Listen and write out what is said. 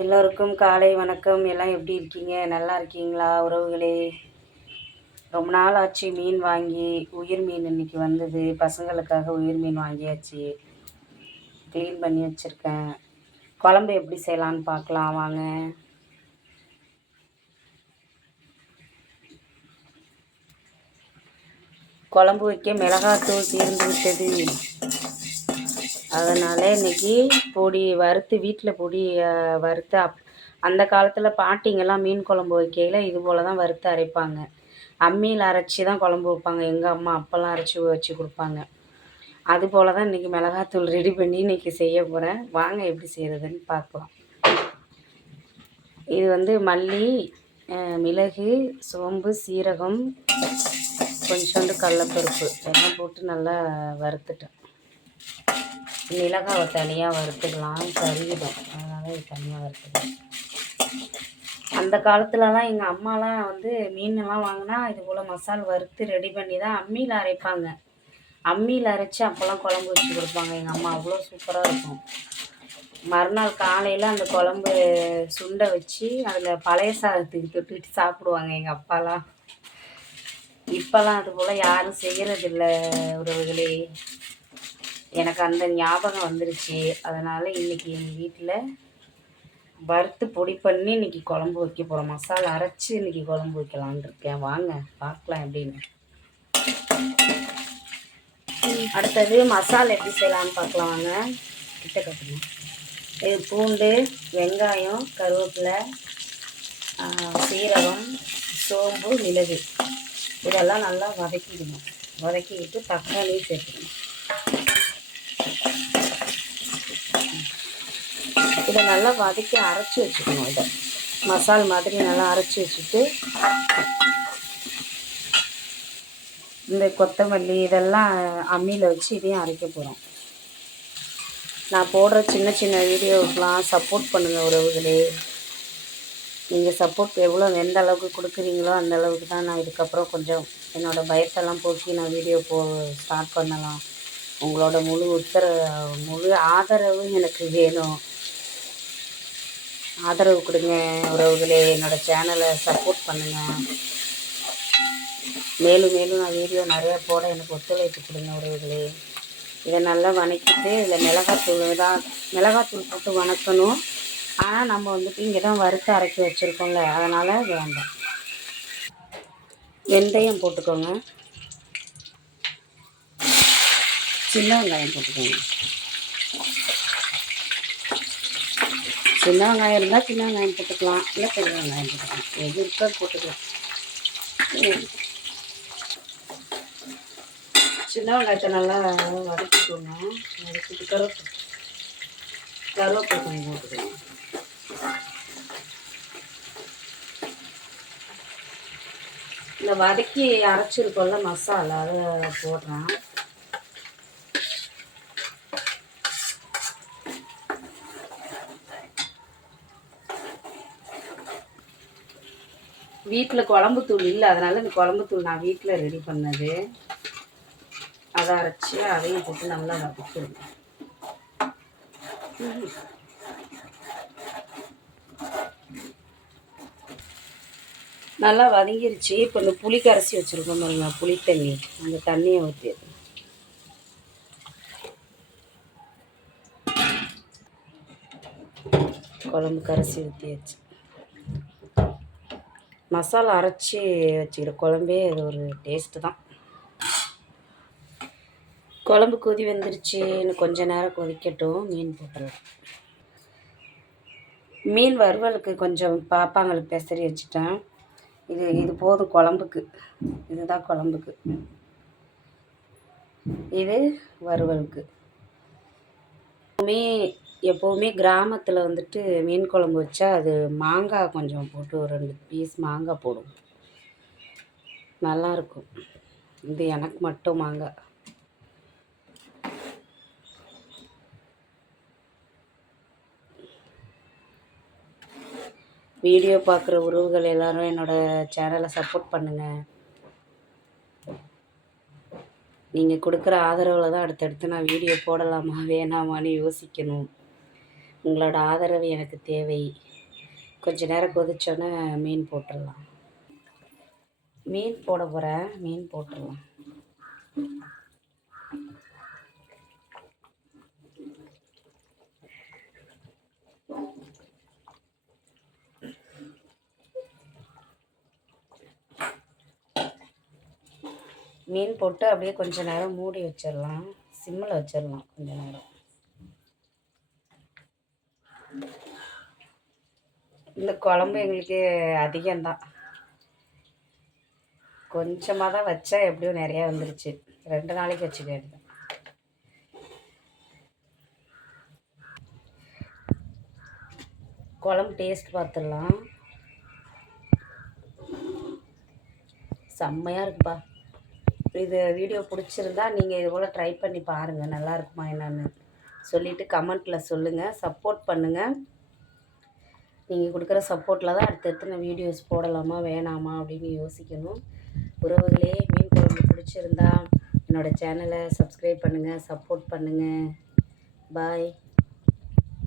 எல்லோருக்கும் காலை வணக்கம். எல்லாம் எப்படி இருக்கீங்க? நல்லா இருக்கீங்களா உறவுகளே? ரொம்ப நாள் ஆச்சு மீன் வாங்கி. உயிர் மீன் இன்னைக்கு வந்தது. பசங்களுக்காக உயிர் மீன் வாங்கியாச்சு. க்ளீன் பண்ணி வச்சுருக்கேன். குழம்பு எப்படி செய்யலான்னு பார்க்கலாம் வாங்க. குழம்பு வைக்க மிளகாத்தூள் தீர்ந்து விட்டது. அதனால் இன்றைக்கி பொடி வறுத்து வீட்டில் பொடி வறுத்து அந்த காலத்தில் பாட்டிங்கெல்லாம் மீன் குழம்பு வைக்கையில் இது போல் தான் வறுத்து அரைப்பாங்க. அம்மியில் அரைச்சி தான் குழம்பு வைப்பாங்க. எங்கள் அம்மா அப்போல்லாம் அரைச்சி வச்சு கொடுப்பாங்க. அதுபோல் தான் இன்றைக்கி மிளகாத்தூள் ரெடி பண்ணி இன்றைக்கி செய்ய போகிறேன். வாங்க எப்படி செய்கிறதுன்னு பார்க்கலாம். இது மல்லி, மிளகு, சோம்பு, சீரகம், கொஞ்சோண்டு கடலப்பருப்பு எல்லாம் போட்டு நல்லா வறுத்துட்டேன். மிளகாவை தனியாக வறுத்துக்கலாம், கருகிடும். அதனால் இது தனியாக வறுத்துக்கலாம். அந்த காலத்துலலாம் எங்கள் அம்மாலாம் மீனெல்லாம் வாங்கினா இது போல் மசால் வறுத்து ரெடி பண்ணி தான் அம்மியில் அரைப்பாங்க. அம்மியில் அரைச்சி அப்போல்லாம் குழம்பு வச்சு கொடுப்பாங்க எங்கள் அம்மா. அவ்வளோ சூப்பராக இருக்கும். மறுநாள் காலையில் அந்த குழம்பு சுண்டை வச்சு அதில் பழைய சாதத்துக்கு தொட்டுக்கிட்டு சாப்பிடுவாங்க எங்கள் அப்பாலாம். இப்போல்லாம் அது போல் யாரும் செய்கிறதில்ல உறவுகளே. எனக்கு அந்த ஞாபகம் வந்துருச்சு. அதனால் இன்றைக்கி எங்கள் வீட்டில் வறுத்து பொடி பண்ணி இன்றைக்கி குழம்பு வைக்க போகிறோம். மசாலா அரைச்சி இன்றைக்கி குழம்பு வைக்கலான் இருக்கேன். வாங்க பார்க்கலாம் எப்படின்னு. அடுத்தது மசாலா எப்படி செய்யலான்னு பார்க்கலாம் வாங்க. கிட்ட கட்டணும். இது பூண்டு, வெங்காயம், கருவேப்பிலை, சீரகம், சோம்பு, மிளகு இதெல்லாம் நல்லா வதக்கிக்கணும். வதக்கிக்கிட்டு தக்காளியும் சேர்த்துக்கணும். இதை நல்லா வதக்கி அரைச்சி வச்சுக்கணும். இதை மசால் மாதிரி நல்லா அரைச்சி வச்சுட்டு இந்த கொத்தமல்லி இதெல்லாம் அம்மியில் வச்சு இதையும் அரைக்க போகிறோம். நான் போடுற சின்ன சின்ன வீடியோவுக்கெலாம் சப்போர்ட் பண்ணுங்கள் உறவுகளே. நீங்கள் சப்போர்ட் எந்த அளவுக்கு கொடுக்குறீங்களோ அந்த அளவுக்கு தான் நான் இதுக்கப்புறம் கொஞ்சம் என்னோடய பயத்தெல்லாம் போக்கி நான் வீடியோ ஸ்டார்ட் பண்ணலாம். உங்களோட முழு ஆதரவு எனக்கு வேணும். ஆதரவு கொடுங்க உறவுகளே. என்னோடய சேனலை சப்போர்ட் பண்ணுங்கள். மேலும் மேலும் நான் வீடியோ நிறையா போட எனக்கு ஒத்துழைப்பு கொடுங்க உறவுகளே. இதை நல்லா வதக்கிட்டு இதில் மிளகாத்தூள் போட்டு வதக்கணும். ஆனால் நம்ம இங்கே தான் வறுத்து அரைக்கி வச்சுருக்கோம்ல, அதனால் வேண்டாம். வெந்தயம் போட்டுக்கோங்க. சின்ன வெங்காயம் போட்டுக்கோங்க. சின்ன வெங்காயம் இருந்தால் சின்ன வெங்காயம் போட்டுக்கலாம், இல்லை பெரிய வெங்காயம் போட்டுக்கலாம். எது இருக்கோ போட்டுக்கலாம். சின்ன வெங்காயத்தை நல்லா வதக்கிக்கோங்க. வதக்கிட்டு கருவேப்பிலை கொஞ்சம் போட்டுக்கோங்க. இந்த வதக்கி அரைச்சிருக்கோம்ல மசாலா, அதை போடுறேன். வீட்டில் குழம்புத்தூள் இல்லை, அதனால் இந்த குழம்புத்தூள் நான் வீட்டில் ரெடி பண்ணது. அதை அரைச்சி அதையும் போட்டு நல்லா வதக்கிடுங்க. நல்லா வதங்கிருச்சு. இப்போ இந்த புளி கரைச்சி வச்சுருக்கோம் பாருங்க, புளி தண்ணி, அந்த தண்ணியை ஊற்றி குழம்பு கரைச்சி ஊற்றியாச்சு. மசாலா அரைச்சி வச்சுக்கிற குழம்பே அது ஒரு டேஸ்ட்டு தான். குழம்பு கொதி வந்துருச்சு. இன்னும் கொஞ்சம் நேரம் கொதிக்கட்டும். மீன் போட்டுருவேன். மீன் வறுவலுக்கு கொஞ்சம் பாப்பாங்களுக்கு பெசரி வச்சுட்டேன். இது போதும் குழம்புக்கு. இதுதான் குழம்புக்கு. இது வறுவலுக்கு. எப்போவுமே கிராமத்தில் மீன் குழம்பு வச்சா அது மாங்காய் கொஞ்சம் போட்டு ஒரு 2 பீஸ் மாங்காய் போடும். நல்லாயிருக்கும். இது எனக்கு மட்டும் மாங்காய். வீடியோ பார்க்குற உறவுகள் எல்லோரும் என்னோடய சேனலை சப்போர்ட் பண்ணுங்கள். நீங்கள் கொடுக்குற ஆதரவில் தான் அடுத்தடுத்து நான் வீடியோ போடலாமா வேணாமான்னு யோசிக்கணும். உங்களோட ஆதரவு எனக்கு தேவை. கொஞ்ச நேரம் கொதிச்சோன்னே மீன் போட்டுடலாம். மீன் போட போகிறேன், மீன் போட்டுடலாம். மீன் போட்டு அப்படியே கொஞ்ச நேரம் மூடி வச்சிடலாம், சிம்மில் வச்சிடலாம் கொஞ்ச நேரம். இந்த குழம்பு எங்களுக்கு அதிகம்தான், கொஞ்சமாக தான் வச்சா எப்படியும் நிறையா வந்துருச்சு. 2 நாளைக்கு வச்சுக்க வேண்டியது. குழம்பு டேஸ்ட் பார்த்துடலாம். செம்மையாக இருக்குப்பா. இது வீடியோ பிடிச்சிருந்தா நீங்கள் இது போல் ட்ரை பண்ணி பாருங்கள், நல்லா இருக்குமா என்னன்னு சொல்லிவிட்டு கமெண்ட்டில் சொல்லுங்கள். சப்போர்ட் பண்ணுங்கள். நீங்கள் கொடுக்குற சப்போர்ட்டில் தான் அடுத்தடுத்து நான் வீடியோஸ் போடலாமா வேணாமா அப்படின்னு யோசிக்கணும். உறவுகளே, மீன் குழம்பு பிடிச்சிருந்தா என்னோடய சேனலை சப்ஸ்கிரைப் பண்ணுங்கள், சப்போர்ட் பண்ணுங்கள். பாய்.